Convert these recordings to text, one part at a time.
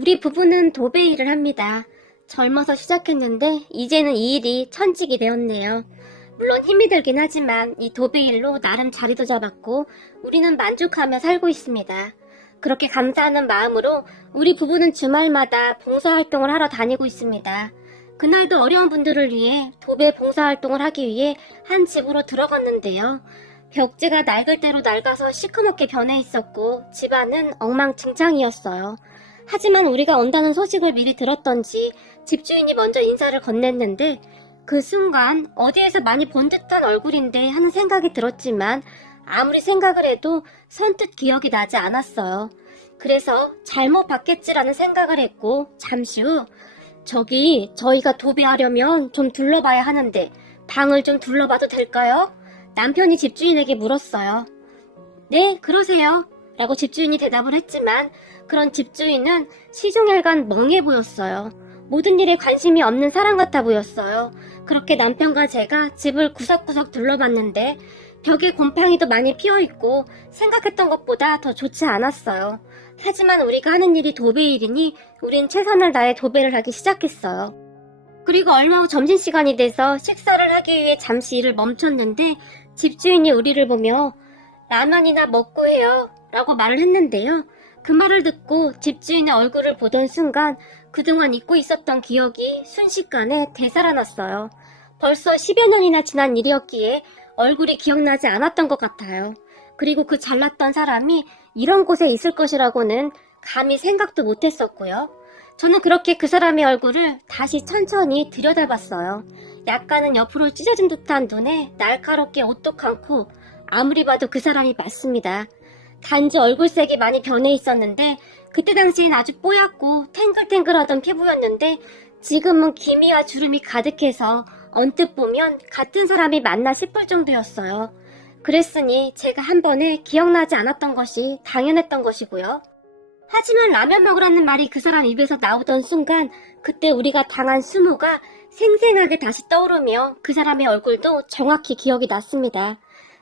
우리 부부는 도배 일을 합니다. 젊어서 시작했는데 이제는 이 일이 천직이 되었네요. 물론 힘이 들긴 하지만 이 도배 일로 나름 자리도 잡았고 우리는 만족하며 살고 있습니다. 그렇게 감사하는 마음으로 우리 부부는 주말마다 봉사활동을 하러 다니고 있습니다. 그날도 어려운 분들을 위해 도배 봉사활동을 하기 위해 한 집으로 들어갔는데요. 벽지가 낡을 대로 낡아서 시커멓게 변해 있었고 집안은 엉망진창이었어요. 하지만 우리가 온다는 소식을 미리 들었던지 집주인이 먼저 인사를 건넸는데 그 순간 어디에서 많이 본 듯한 얼굴인데 하는 생각이 들었지만 아무리 생각을 해도 선뜻 기억이 나지 않았어요. 그래서 잘못 봤겠지라는 생각을 했고 잠시 후 저희가 도배하려면 좀 둘러봐야 하는데 방을 좀 둘러봐도 될까요? 남편이 집주인에게 물었어요. 네, 그러세요. 라고 집주인이 대답을 했지만 그런 집주인은 시종일관 멍해 보였어요. 모든 일에 관심이 없는 사람 같아 보였어요. 그렇게 남편과 제가 집을 구석구석 둘러봤는데 벽에 곰팡이도 많이 피어있고 생각했던 것보다 더 좋지 않았어요. 하지만 우리가 하는 일이 도배 일이니 우린 최선을 다해 도배를 하기 시작했어요. 그리고 얼마 후 점심시간이 돼서 식사를 하기 위해 잠시 일을 멈췄는데 집주인이 우리를 보며 라면이나 먹고 해요 라고 말을 했는데요. 그 말을 듣고 집주인의 얼굴을 보던 순간 그동안 잊고 있었던 기억이 순식간에 되살아났어요. 벌써 10여 년이나 지난 일이었기에 얼굴이 기억나지 않았던 것 같아요. 그리고 그 잘났던 사람이 이런 곳에 있을 것이라고는 감히 생각도 못했었고요. 저는 그렇게 그 사람의 얼굴을 다시 천천히 들여다봤어요. 약간은 옆으로 찢어진 듯한 눈에 날카롭게 오똑한 코, 아무리 봐도 그 사람이 맞습니다. 단지 얼굴색이 많이 변해 있었는데 그때 당시엔 아주 뽀얗고 탱글탱글하던 피부였는데 지금은 기미와 주름이 가득해서 언뜻 보면 같은 사람이 맞나 싶을 정도였어요. 그랬으니 제가 한 번에 기억나지 않았던 것이 당연했던 것이고요. 하지만 라면 먹으라는 말이 그 사람 입에서 나오던 순간 그때 우리가 당한 수모가 생생하게 다시 떠오르며 그 사람의 얼굴도 정확히 기억이 났습니다.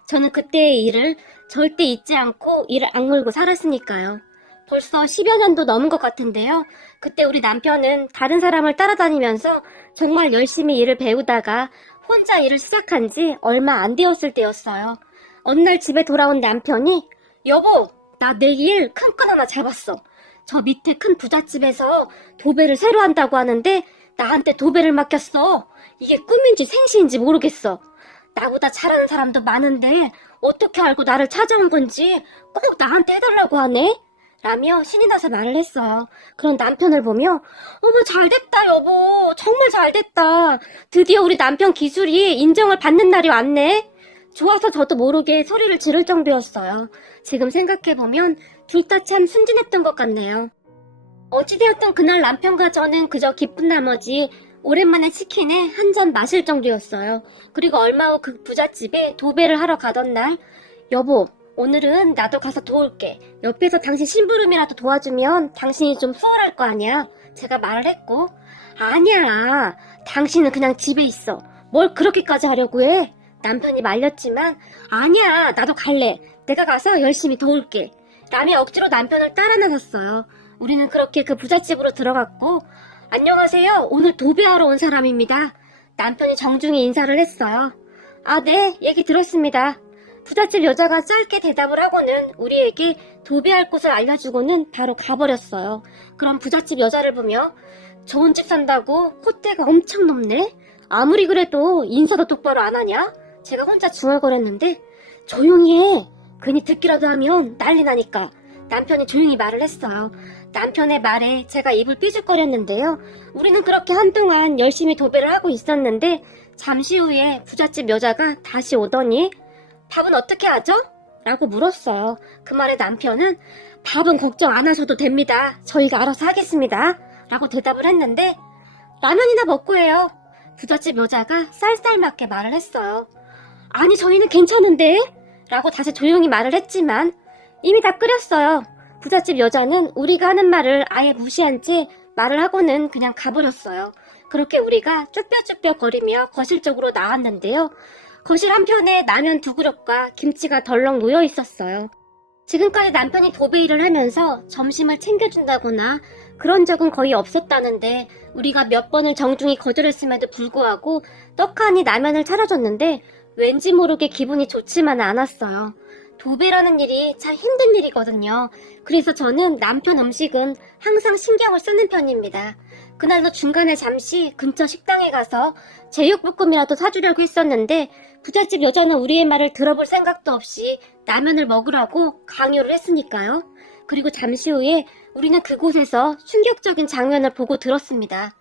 저는 그때의 일을 절대 잊지 않고 이를 악물고 살았으니까요. 벌써 10여 년도 넘은 것 같은데요. 그때 우리 남편은 다른 사람을 따라다니면서 정말 열심히 일을 배우다가 혼자 일을 시작한 지 얼마 안 되었을 때였어요. 어느 날 집에 돌아온 남편이 여보, 나 내일 큰 건 하나 잡았어. 저 밑에 큰 부잣집에서 도배를 새로 한다고 하는데 나한테 도배를 맡겼어. 이게 꿈인지 생시인지 모르겠어. 나보다 잘하는 사람도 많은데 어떻게 알고 나를 찾아온 건지 꼭 나한테 해달라고 하네? 라며 신이 나서 말을 했어요. 그런 남편을 보며 어머 잘됐다 여보. 정말 잘됐다. 드디어 우리 남편 기술이 인정을 받는 날이 왔네. 좋아서 저도 모르게 소리를 지를 정도였어요. 지금 생각해보면 둘 다 참 순진했던 것 같네요. 어찌되었든 그날 남편과 저는 그저 기쁜 나머지 오랜만에 치킨에 한 잔 마실 정도였어요. 그리고 얼마 후 그 부잣집에 도배를 하러 가던 날 여보, 오늘은 나도 가서 도울게. 옆에서 당신 심부름이라도 도와주면 당신이 좀 수월할 거 아니야. 제가 말을 했고 아니야. 당신은 그냥 집에 있어. 뭘 그렇게까지 하려고 해? 남편이 말렸지만 아니야. 나도 갈래. 내가 가서 열심히 도울게. 라며 억지로 남편을 따라 나섰어요. 우리는 그렇게 그 부잣집으로 들어갔고 안녕하세요. 오늘 도배하러 온 사람입니다. 남편이 정중히 인사를 했어요. 아, 네. 얘기 들었습니다. 부잣집 여자가 짧게 대답을 하고는 우리에게 도배할 곳을 알려주고는 바로 가버렸어요. 그럼 부잣집 여자를 보며 좋은 집 산다고 콧대가 엄청 높네? 아무리 그래도 인사도 똑바로 안 하냐? 제가 혼자 중얼거렸는데 조용히 해. 괜히 듣기라도 하면 난리 나니까. 남편이 조용히 말을 했어요. 남편의 말에 제가 입을 삐죽거렸는데요. 우리는 그렇게 한동안 열심히 도배를 하고 있었는데 잠시 후에 부잣집 여자가 다시 오더니 밥은 어떻게 하죠? 라고 물었어요. 그 말에 남편은 밥은 걱정 안 하셔도 됩니다. 저희가 알아서 하겠습니다. 라고 대답을 했는데 라면이나 먹고 해요. 부잣집 여자가 쌀쌀맞게 말을 했어요. 아니 저희는 괜찮은데? 라고 다시 조용히 말을 했지만 이미 다 끓였어요. 부잣집 여자는 우리가 하는 말을 아예 무시한 채 말을 하고는 그냥 가버렸어요. 그렇게 우리가 쭈뼛쭈뼛 거리며 거실 쪽으로 나왔는데요. 거실 한편에 라면 2그릇과 김치가 덜렁 놓여 있었어요. 지금까지 남편이 도배 일을 하면서 점심을 챙겨준다거나 그런 적은 거의 없었다는데 우리가 몇 번을 정중히 거절했음에도 불구하고 떡하니 라면을 차려줬는데 왠지 모르게 기분이 좋지만은 않았어요. 도배라는 일이 참 힘든 일이거든요. 그래서 저는 남편 음식은 항상 신경을 쓰는 편입니다. 그날도 중간에 잠시 근처 식당에 가서 제육볶음이라도 사주려고 했었는데 부잣집 여자는 우리의 말을 들어볼 생각도 없이 라면을 먹으라고 강요를 했으니까요. 그리고 잠시 후에 우리는 그곳에서 충격적인 장면을 보고 들었습니다.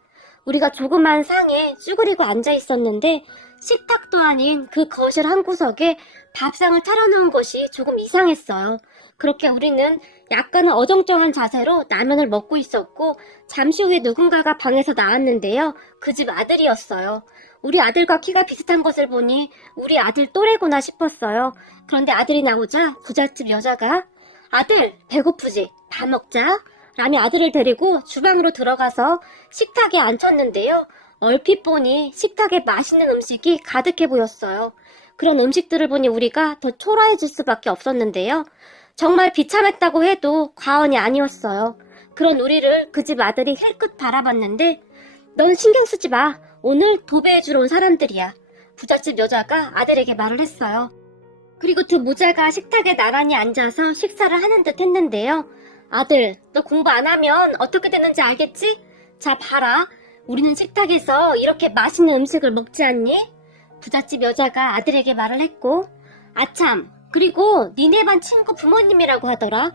우리가 조그만 상에 쭈그리고 앉아 있었는데 식탁도 아닌 그 거실 한 구석에 밥상을 차려놓은 것이 조금 이상했어요. 그렇게 우리는 약간은 어정쩡한 자세로 라면을 먹고 있었고 잠시 후에 누군가가 방에서 나왔는데요. 그 집 아들이었어요. 우리 아들과 키가 비슷한 것을 보니 우리 아들 또래구나 싶었어요. 그런데 아들이 나오자 부잣집 여자가 아들 배고프지? 밥 먹자. 라며 아들을 데리고 주방으로 들어가서 식탁에 앉혔는데요. 얼핏 보니 식탁에 맛있는 음식이 가득해 보였어요. 그런 음식들을 보니 우리가 더 초라해질 수밖에 없었는데요. 정말 비참했다고 해도 과언이 아니었어요. 그런 우리를 그 집 아들이 힐끗 바라봤는데 넌 신경 쓰지 마. 오늘 도배해주러 온 사람들이야. 부잣집 여자가 아들에게 말을 했어요. 그리고 두 모자가 식탁에 나란히 앉아서 식사를 하는 듯 했는데요. 아들, 너 공부 안 하면 어떻게 되는지 알겠지? 자, 봐라. 우리는 식탁에서 이렇게 맛있는 음식을 먹지 않니? 부잣집 여자가 아들에게 말을 했고 아참, 그리고 니네 반 친구 부모님이라고 하더라.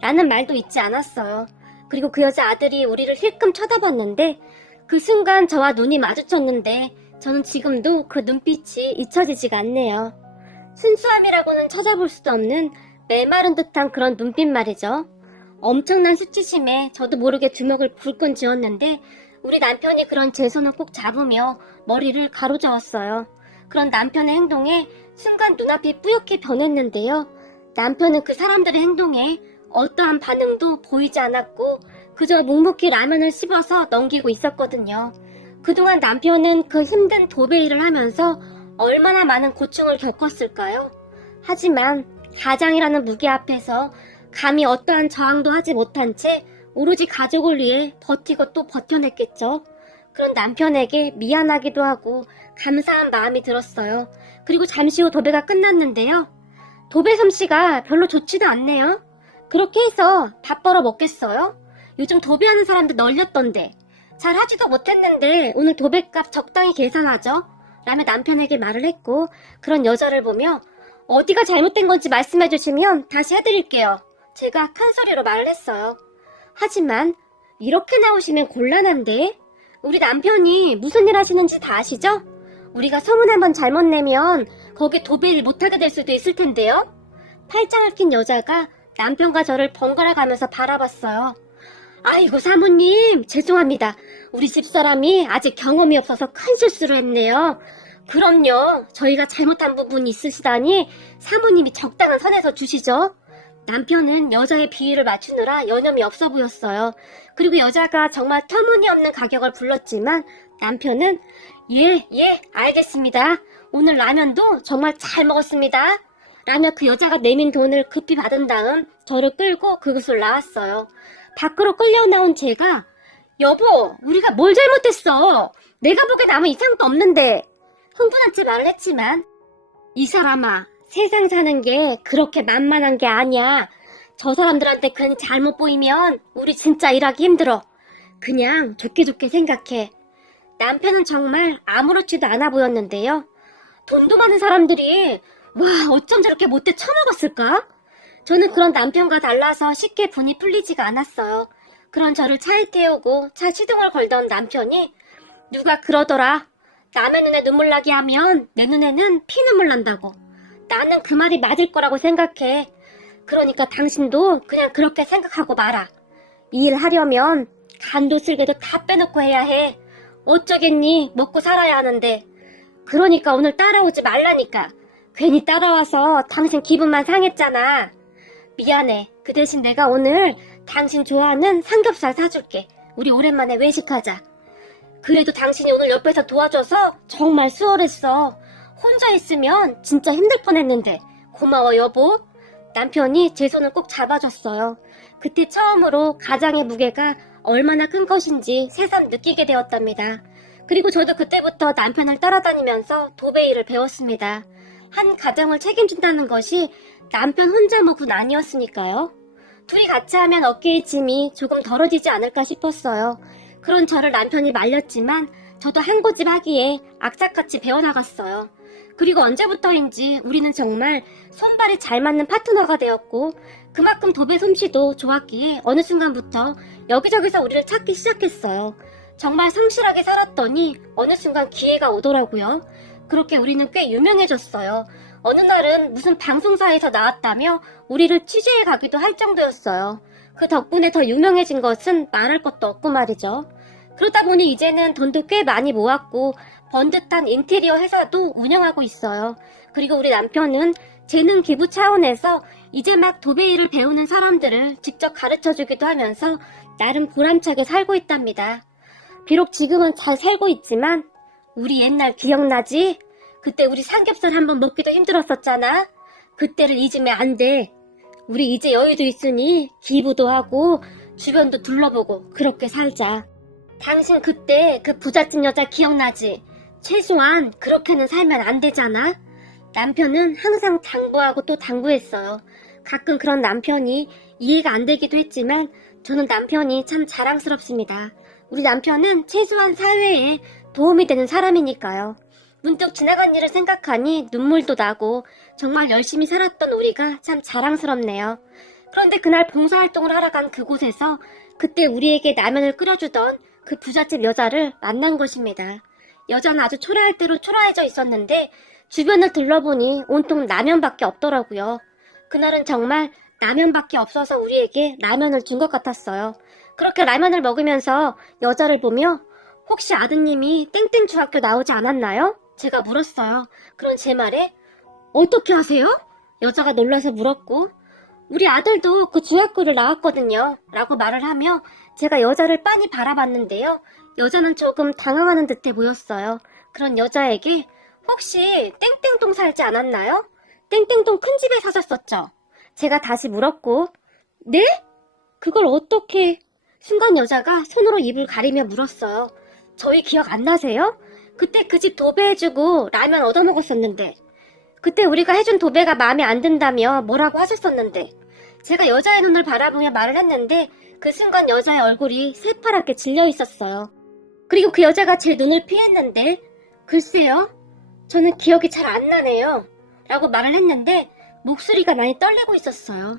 라는 말도 잊지 않았어요. 그리고 그 여자 아들이 우리를 힐끔 쳐다봤는데 그 순간 저와 눈이 마주쳤는데 저는 지금도 그 눈빛이 잊혀지지가 않네요. 순수함이라고는 찾아볼 수도 없는 메마른 듯한 그런 눈빛 말이죠. 엄청난 수치심에 저도 모르게 주먹을 불끈 쥐었는데 우리 남편이 그런 제 손을 꼭 잡으며 머리를 가로저었어요. 그런 남편의 행동에 순간 눈앞이 뿌옇게 변했는데요. 남편은 그 사람들의 행동에 어떠한 반응도 보이지 않았고 그저 묵묵히 라면을 씹어서 넘기고 있었거든요. 그동안 남편은 그 힘든 도배 일을 하면서 얼마나 많은 고충을 겪었을까요? 하지만 가장이라는 무게 앞에서 감히 어떠한 저항도 하지 못한 채 오로지 가족을 위해 버티고 또 버텨냈겠죠. 그런 남편에게 미안하기도 하고 감사한 마음이 들었어요. 그리고 잠시 후 도배가 끝났는데요. 도배 솜씨가 별로 좋지도 않네요. 그렇게 해서 밥 벌어 먹겠어요? 요즘 도배하는 사람들 널렸던데. 잘 하지도 못했는데 오늘 도배값 적당히 계산하죠? 라며 남편에게 말을 했고 그런 여자를 보며 어디가 잘못된 건지 말씀해 주시면 다시 해드릴게요. 제가 큰 소리로 말을 했어요. 하지만 이렇게 나오시면 곤란한데? 우리 남편이 무슨 일 하시는지 다 아시죠? 우리가 소문 한번 잘못 내면 거기 도배일 못하게 될 수도 있을 텐데요? 팔짱을 낀 여자가 남편과 저를 번갈아 가면서 바라봤어요. 아이고 사모님 죄송합니다. 우리 집사람이 아직 경험이 없어서 큰 실수를 했네요. 그럼요. 저희가 잘못한 부분이 있으시다니 사모님이 적당한 선에서 주시죠. 남편은 여자의 비위를 맞추느라 여념이 없어 보였어요. 그리고 여자가 정말 터무니없는 가격을 불렀지만 남편은 예, 알겠습니다. 오늘 라면도 정말 잘 먹었습니다. 라며 그 여자가 내민 돈을 급히 받은 다음 저를 끌고 그곳을 나왔어요. 밖으로 끌려 나온 제가 여보, 우리가 뭘 잘못했어? 내가 보기엔 아무 이상도 없는데. 흥분한 채 말을 했지만 이 사람아, 세상 사는 게 그렇게 만만한 게 아니야. 저 사람들한테 괜히 잘못 보이면 우리 진짜 일하기 힘들어. 그냥 좋게 생각해. 남편은 정말 아무렇지도 않아 보였는데요. 돈도 많은 사람들이 와 어쩜 저렇게 못돼 처먹었을까? 저는 그런 남편과 달라서 쉽게 분이 풀리지가 않았어요. 그런 저를 차에 태우고 차 시동을 걸던 남편이 누가 그러더라. 남의 눈에 눈물 나게 하면 내 눈에는 피눈물 난다고. 나는 그 말이 맞을 거라고 생각해. 그러니까 당신도 그냥 그렇게 생각하고 말아. 이 일 하려면 간도 쓸개도 다 빼놓고 해야 해. 어쩌겠니? 먹고 살아야 하는데. 그러니까 오늘 따라오지 말라니까. 괜히 따라와서 당신 기분만 상했잖아. 미안해. 그 대신 내가 오늘 당신 좋아하는 삼겹살 사줄게. 우리 오랜만에 외식하자. 그래도 당신이 오늘 옆에서 도와줘서 정말 수월했어. 혼자 있으면 진짜 힘들 뻔했는데. 고마워 여보. 남편이 제 손을 꼭 잡아줬어요. 그때 처음으로 가장의 무게가 얼마나 큰 것인지 새삼 느끼게 되었답니다. 그리고 저도 그때부터 남편을 따라다니면서 도배일을 배웠습니다. 한 가정을 책임진다는 것이 남편 혼자 묵은 아니었으니까요. 둘이 같이 하면 어깨의 짐이 조금 덜어지지 않을까 싶었어요. 그런 저를 남편이 말렸지만 저도 한 고집 하기에 악착같이 배워나갔어요. 그리고 언제부터인지 우리는 정말 손발이 잘 맞는 파트너가 되었고 그만큼 도배 솜씨도 좋았기에 어느 순간부터 여기저기서 우리를 찾기 시작했어요. 정말 성실하게 살았더니 어느 순간 기회가 오더라고요. 그렇게 우리는 꽤 유명해졌어요. 어느 날은 무슨 방송사에서 나왔다며 우리를 취재해 가기도 할 정도였어요. 그 덕분에 더 유명해진 것은 말할 것도 없고 말이죠. 그러다 보니 이제는 돈도 꽤 많이 모았고 번듯한 인테리어 회사도 운영하고 있어요. 그리고 우리 남편은 재능 기부 차원에서 이제 막 도배일을 배우는 사람들을 직접 가르쳐주기도 하면서 나름 보람차게 살고 있답니다. 비록 지금은 잘 살고 있지만 우리 옛날 기억나지? 그때 우리 삼겹살 한번 먹기도 힘들었었잖아. 그때를 잊으면 안 돼. 우리 이제 여유도 있으니 기부도 하고 주변도 둘러보고 그렇게 살자. 당신 그때 그 부잣집 여자 기억나지? 최소한 그렇게는 살면 안 되잖아. 남편은 항상 당부하고 또 당부했어요. 가끔 그런 남편이 이해가 안 되기도 했지만 저는 남편이 참 자랑스럽습니다. 우리 남편은 최소한 사회에 도움이 되는 사람이니까요. 문득 지나간 일을 생각하니 눈물도 나고 정말 열심히 살았던 우리가 참 자랑스럽네요. 그런데 그날 봉사활동을 하러 간 그곳에서 그때 우리에게 라면을 끓여주던 그 부잣집 여자를 만난 것입니다. 여자는 아주 초라할 대로 초라해져 있었는데 주변을 둘러보니 온통 라면밖에 없더라고요. 그날은 정말 라면밖에 없어서 우리에게 라면을 준 것 같았어요. 그렇게 라면을 먹으면서 여자를 보며 혹시 아드님이 땡땡 중학교 나오지 않았나요? 제가 물었어요. 그런 제 말에 어떻게 아세요? 여자가 놀라서 물었고 우리 아들도 그 중학교를 나왔거든요 라고 말을 하며 제가 여자를 빤히 바라봤는데요. 여자는 조금 당황하는 듯해 보였어요. 그런 여자에게 혹시 땡땡동 살지 않았나요? 땡땡동 큰 집에 사셨었죠? 제가 다시 물었고 네? 그걸 어떻게... 순간 여자가 손으로 입을 가리며 물었어요. 저희 기억 안 나세요? 그때 그 집 도배해주고 라면 얻어먹었었는데 그때 우리가 해준 도배가 마음에 안 든다며 뭐라고 하셨었는데 제가 여자의 눈을 바라보며 말을 했는데 그 순간 여자의 얼굴이 새파랗게 질려 있었어요. 그리고 그 여자가 제 눈을 피했는데 글쎄요, 저는 기억이 잘 안 나네요 라고 말을 했는데 목소리가 많이 떨리고 있었어요.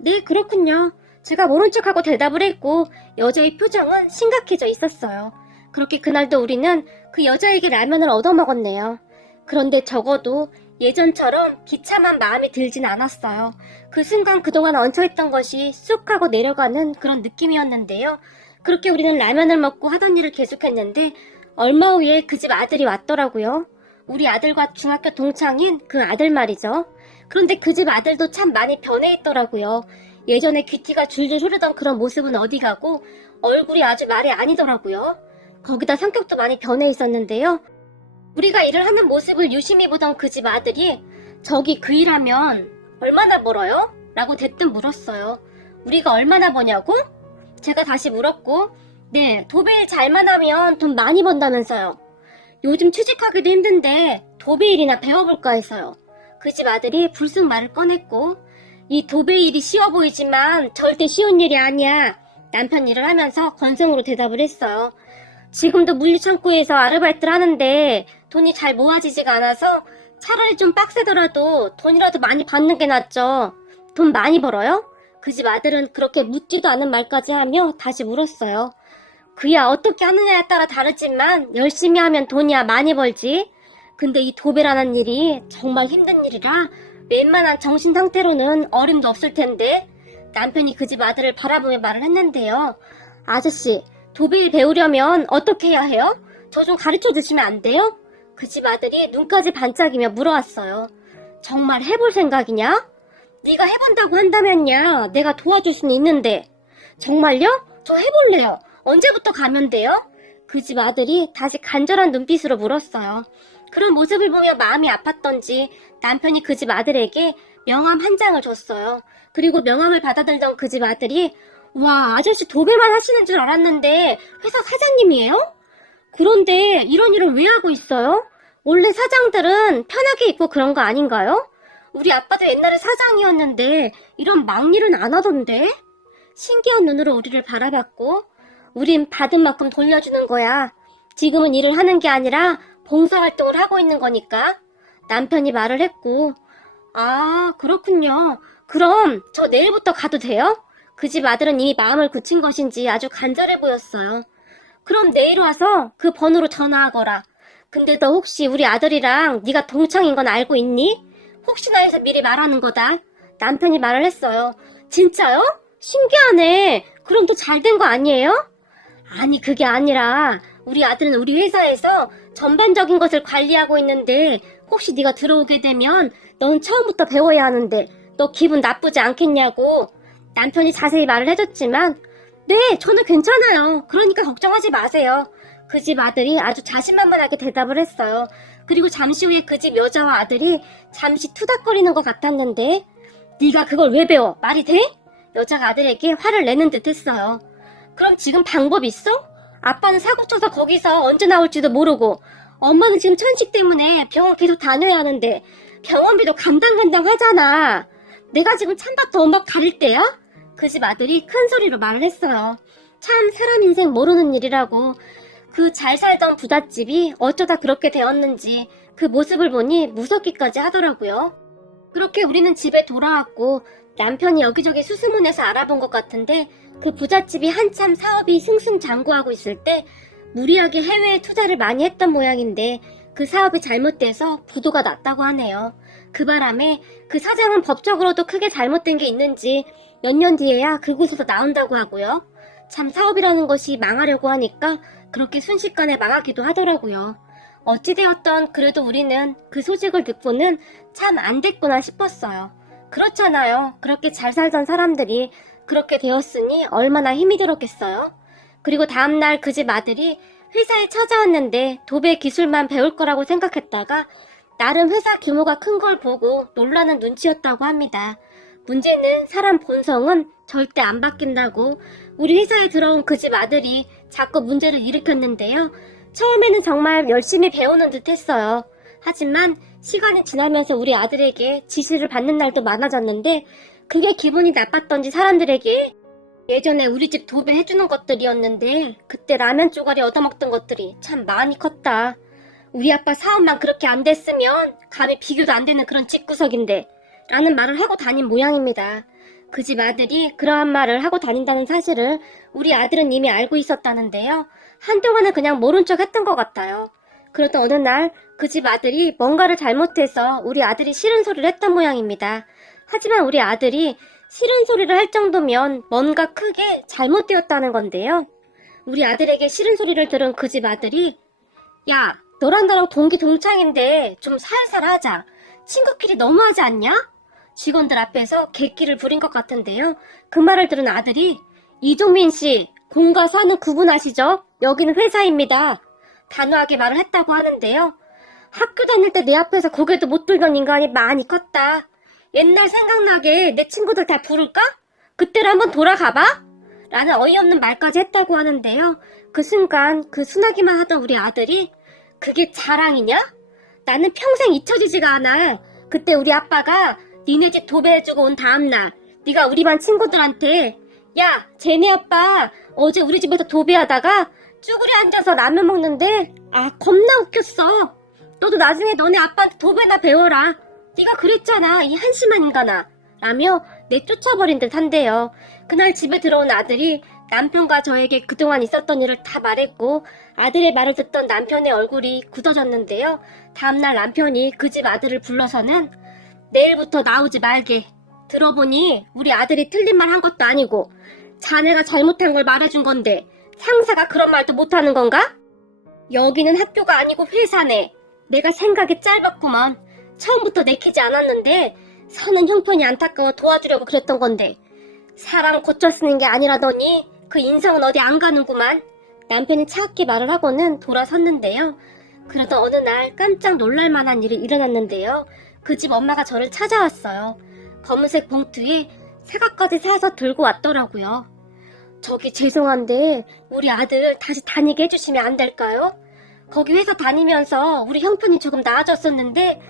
네, 그렇군요. 제가 모른 척하고 대답을 했고 여자의 표정은 심각해져 있었어요. 그렇게 그날도 우리는 그 여자에게 라면을 얻어먹었네요. 그런데 적어도 예전처럼 비참한 마음이 들진 않았어요. 그 순간 그동안 얹혀있던 것이 쑥 하고 내려가는 그런 느낌이었는데요. 그렇게 우리는 라면을 먹고 하던 일을 계속했는데 얼마 후에 그 집 아들이 왔더라고요. 우리 아들과 중학교 동창인 그 아들 말이죠. 그런데 그 집 아들도 참 많이 변해 있더라고요. 예전에 귀티가 줄줄 흐르던 그런 모습은 어디 가고 얼굴이 아주 말이 아니더라고요. 거기다 성격도 많이 변해 있었는데요. 우리가 일을 하는 모습을 유심히 보던 그 집 아들이 저기 그 일하면 얼마나 벌어요? 라고 대뜸 물었어요. 우리가 얼마나 버냐고? 제가 다시 물었고 네, 도배일 잘만 하면 돈 많이 번다면서요. 요즘 취직하기도 힘든데 도배일이나 배워볼까 해서요. 그 집 아들이 불쑥 말을 꺼냈고 이 도배일이 쉬워 보이지만 절대 쉬운 일이 아니야. 남편 일을 하면서 건성으로 대답을 했어요. 지금도 물류창고에서 아르바이트를 하는데 돈이 잘 모아지지가 않아서 차라리 좀 빡세더라도 돈이라도 많이 받는 게 낫죠. 돈 많이 벌어요? 그 집 아들은 그렇게 묻지도 않은 말까지 하며 다시 물었어요. 그야 어떻게 하느냐에 따라 다르지만 열심히 하면 돈이야 많이 벌지. 근데 이 도배라는 일이 정말 힘든 일이라 웬만한 정신 상태로는 어림도 없을 텐데. 남편이 그 집 아들을 바라보며 말을 했는데요. 아저씨, 도배일 배우려면 어떻게 해야 해요? 저 좀 가르쳐 주시면 안 돼요? 그 집 아들이 눈까지 반짝이며 물어왔어요. 정말 해볼 생각이냐? 네가 해본다고 한다면야 내가 도와줄 수는 있는데. 정말요? 저 해볼래요. 언제부터 가면 돼요? 그 집 아들이 다시 간절한 눈빛으로 물었어요. 그런 모습을 보며 마음이 아팠던지 남편이 그 집 아들에게 명함 한 장을 줬어요. 그리고 명함을 받아들던 그 집 아들이 와, 아저씨 도배만 하시는 줄 알았는데 회사 사장님이에요? 그런데 이런 일을 왜 하고 있어요? 원래 사장들은 편하게 입고 그런 거 아닌가요? 우리 아빠도 옛날에 사장이었는데 이런 막일은 안 하던데? 신기한 눈으로 우리를 바라봤고 우린 받은 만큼 돌려주는 거야. 지금은 일을 하는 게 아니라 봉사활동을 하고 있는 거니까. 남편이 말을 했고 아, 그렇군요. 그럼 저 내일부터 가도 돼요? 그 집 아들은 이미 마음을 굳힌 것인지 아주 간절해 보였어요. 그럼 내일 와서 그 번호로 전화하거라. 근데 너 혹시 우리 아들이랑 네가 동창인 건 알고 있니? 혹시나 해서 미리 말하는 거다. 남편이 말을 했어요. 진짜요? 신기하네. 그럼 또 잘 된 거 아니에요? 아니, 그게 아니라 우리 아들은 우리 회사에서 전반적인 것을 관리하고 있는데 혹시 네가 들어오게 되면 넌 처음부터 배워야 하는데 너 기분 나쁘지 않겠냐고. 남편이 자세히 말을 해줬지만 네, 저는 괜찮아요. 그러니까 걱정하지 마세요. 그 집 아들이 아주 자신만만하게 대답을 했어요. 그리고 잠시 후에 그 집 여자와 아들이 잠시 투닥거리는 것 같았는데 네가 그걸 왜 배워? 말이 돼? 여자가 아들에게 화를 내는 듯 했어요. 그럼 지금 방법 있어? 아빠는 사고 쳐서 거기서 언제 나올지도 모르고 엄마는 지금 천식 때문에 병원 계속 다녀야 하는데 병원비도 감당간당 하잖아. 내가 지금 찬밥 더운밥 가릴 때야? 그 집 아들이 큰 소리로 말을 했어요. 참 사람 인생 모르는 일이라고. 그 잘 살던 부잣집이 어쩌다 그렇게 되었는지 그 모습을 보니 무섭기까지 하더라고요. 그렇게 우리는 집에 돌아왔고 남편이 여기저기 수소문해서 알아본 것 같은데 그 부잣집이 한참 사업이 승승장구하고 있을 때 무리하게 해외에 투자를 많이 했던 모양인데 그 사업이 잘못돼서 부도가 났다고 하네요. 그 바람에 그 사장은 법적으로도 크게 잘못된 게 있는지 몇 년 뒤에야 그곳에서 나온다고 하고요. 참 사업이라는 것이 망하려고 하니까 그렇게 순식간에 망하기도 하더라고요. 어찌되었던 그래도 우리는 그 소식을 듣고는 참 안 됐구나 싶었어요. 그렇잖아요. 그렇게 잘 살던 사람들이 그렇게 되었으니 얼마나 힘이 들었겠어요. 그리고 다음날 그 집 아들이 회사에 찾아왔는데 도배 기술만 배울 거라고 생각했다가 나름 회사 규모가 큰 걸 보고 놀라는 눈치였다고 합니다. 문제는 사람 본성은 절대 안 바뀐다고 우리 회사에 들어온 그 집 아들이 자꾸 문제를 일으켰는데요. 처음에는 정말 열심히 배우는 듯 했어요. 하지만 시간이 지나면서 우리 아들에게 지시를 받는 날도 많아졌는데 그게 기분이 나빴던지 사람들에게 예전에 우리 집 도배해주는 것들이었는데 그때 라면 쪼가리 얻어먹던 것들이 참 많이 컸다. 우리 아빠 사업만 그렇게 안 됐으면 감히 비교도 안 되는 그런 집구석인데 라는 말을 하고 다닌 모양입니다. 그 집 아들이 그러한 말을 하고 다닌다는 사실을 우리 아들은 이미 알고 있었다는데요. 한동안은 그냥 모른 척 했던 것 같아요. 그러던 어느 날 그 집 아들이 뭔가를 잘못해서 우리 아들이 싫은 소리를 했던 모양입니다. 하지만 우리 아들이 싫은 소리를 할 정도면 뭔가 크게 잘못되었다는 건데요. 우리 아들에게 싫은 소리를 들은 그 집 아들이 야, 너랑 나랑 동기 동창인데 좀 살살 하자. 친구끼리 너무하지 않냐? 직원들 앞에서 객기를 부린 것 같은데요. 그 말을 들은 아들이 이종민 씨, 공과 사는 구분하시죠? 여기는 회사입니다. 단호하게 말을 했다고 하는데요. 학교 다닐 때 내 앞에서 고개도 못 들던 인간이 많이 컸다. 옛날 생각나게 내 친구들 다 부를까? 그때로 한번 돌아가봐? 라는 어이없는 말까지 했다고 하는데요. 그 순간 그 순하기만 하던 우리 아들이 그게 자랑이냐? 나는 평생 잊혀지지가 않아. 그때 우리 아빠가 니네 집 도배해주고 온 다음날 네가 우리 반 친구들한테 야, 쟤네 아빠 어제 우리 집에서 도배하다가 쭈그려 앉아서 라면 먹는데 아, 겁나 웃겼어. 너도 나중에 너네 아빠한테 도배나 배워라. 네가 그랬잖아, 이 한심한 인간아. 라며 내쫓아버린 듯 한데요. 그날 집에 들어온 아들이 남편과 저에게 그동안 있었던 일을 다 말했고 아들의 말을 듣던 남편의 얼굴이 굳어졌는데요. 다음날 남편이 그 집 아들을 불러서는 내일부터 나오지 말게. 들어보니 우리 아들이 틀린 말 한 것도 아니고 자네가 잘못한 걸 말해준 건데 상사가 그런 말도 못하는 건가? 여기는 학교가 아니고 회사네. 내가 생각이 짧았구먼. 처음부터 내키지 않았는데 사는 형편이 안타까워 도와주려고 그랬던 건데 사람 고쳐 쓰는 게 아니라더니 그 인성은 어디 안 가는구만. 남편이 차갑게 말을 하고는 돌아섰는데요. 그러던 어느 날 깜짝 놀랄 만한 일이 일어났는데요. 그 집 엄마가 저를 찾아왔어요. 검은색 봉투에 사과까지 사서 들고 왔더라고요. 저기 죄송한데 우리 아들 다시 다니게 해주시면 안 될까요? 거기 회사 다니면서 우리 형편이 조금 나아졌었는데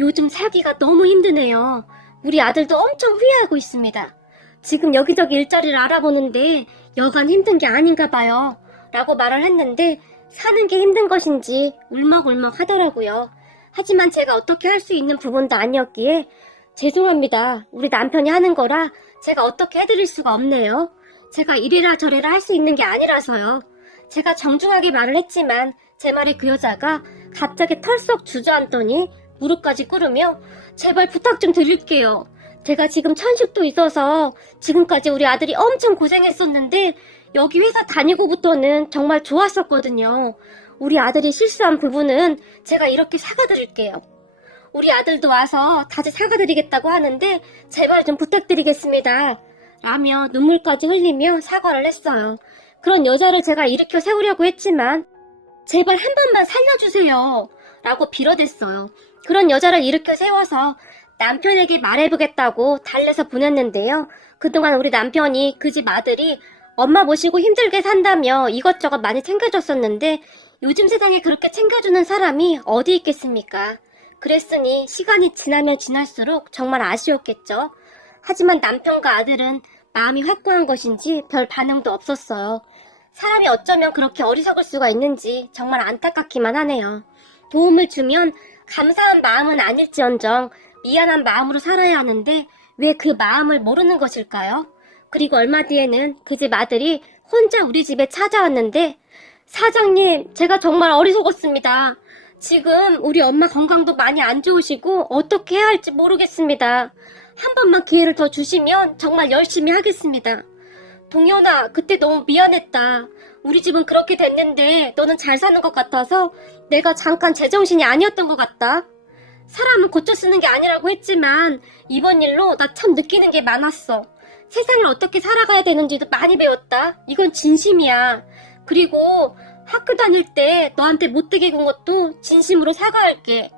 요즘 살기가 너무 힘드네요. 우리 아들도 엄청 후회하고 있습니다. 지금 여기저기 일자리를 알아보는데 여간 힘든 게 아닌가 봐요. 라고 말을 했는데 사는 게 힘든 것인지 울먹울먹 하더라고요. 하지만 제가 어떻게 할 수 있는 부분도 아니었기에 죄송합니다. 우리 남편이 하는 거라 제가 어떻게 해드릴 수가 없네요. 제가 이래라 저래라 할 수 있는 게 아니라서요. 제가 정중하게 말을 했지만 제 말에 그 여자가 갑자기 털썩 주저앉더니 무릎까지 꿇으며 제발 부탁 좀 드릴게요. 제가 지금 천식도 있어서 지금까지 우리 아들이 엄청 고생했었는데 여기 회사 다니고부터는 정말 좋았었거든요. 우리 아들이 실수한 부분은 제가 이렇게 사과드릴게요. 우리 아들도 와서 다시 사과드리겠다고 하는데 제발 좀 부탁드리겠습니다. 라며 눈물까지 흘리며 사과를 했어요. 그런 여자를 제가 일으켜 세우려고 했지만 제발 한 번만 살려주세요. 라고 빌어댔어요. 그런 여자를 일으켜 세워서 남편에게 말해보겠다고 달래서 보냈는데요. 그동안 우리 남편이 그 집 아들이 엄마 모시고 힘들게 산다며 이것저것 많이 챙겨줬었는데 요즘 세상에 그렇게 챙겨주는 사람이 어디 있겠습니까? 그랬으니 시간이 지나면 지날수록 정말 아쉬웠겠죠. 하지만 남편과 아들은 마음이 확고한 것인지 별 반응도 없었어요. 사람이 어쩌면 그렇게 어리석을 수가 있는지 정말 안타깝기만 하네요. 도움을 주면 감사한 마음은 아닐지언정 미안한 마음으로 살아야 하는데 왜 그 마음을 모르는 것일까요? 그리고 얼마 뒤에는 그 집 아들이 혼자 우리 집에 찾아왔는데 사장님, 제가 정말 어리석었습니다. 지금 우리 엄마 건강도 많이 안 좋으시고 어떻게 해야 할지 모르겠습니다. 한 번만 기회를 더 주시면 정말 열심히 하겠습니다. 동현아, 그때 너무 미안했다. 우리 집은 그렇게 됐는데 너는 잘 사는 것 같아서 내가 잠깐 제정신이 아니었던 것 같다. 사람은 고쳐 쓰는 게 아니라고 했지만 이번 일로 나 참 느끼는 게 많았어. 세상을 어떻게 살아가야 되는지도 많이 배웠다. 이건 진심이야. 그리고 학교 다닐 때 너한테 못되게 군 것도 진심으로 사과할게.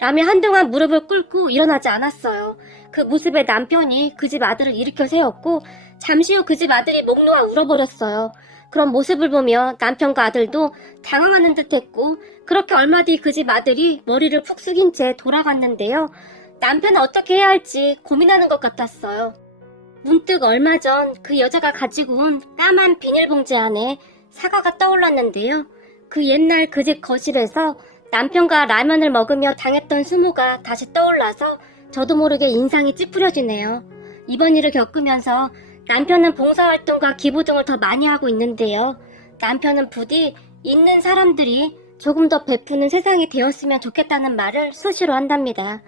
라며 한동안 무릎을 꿇고 일어나지 않았어요. 그 모습에 남편이 그 집 아들을 일으켜 세웠고 잠시 후 그 집 아들이 목 놓아 울어버렸어요. 그런 모습을 보며 남편과 아들도 당황하는 듯했고 그렇게 얼마 뒤 그 집 아들이 머리를 푹 숙인 채 돌아갔는데요. 남편은 어떻게 해야 할지 고민하는 것 같았어요. 문득 얼마 전 그 여자가 가지고 온 까만 비닐봉지 안에 사과가 떠올랐는데요. 그 옛날 그 집 거실에서 남편과 라면을 먹으며 당했던 수모가 다시 떠올라서 저도 모르게 인상이 찌푸려지네요. 이번 일을 겪으면서 남편은 봉사활동과 기부 등을 더 많이 하고 있는데요. 남편은 부디 있는 사람들이 조금 더 베푸는 세상이 되었으면 좋겠다는 말을 수시로 한답니다.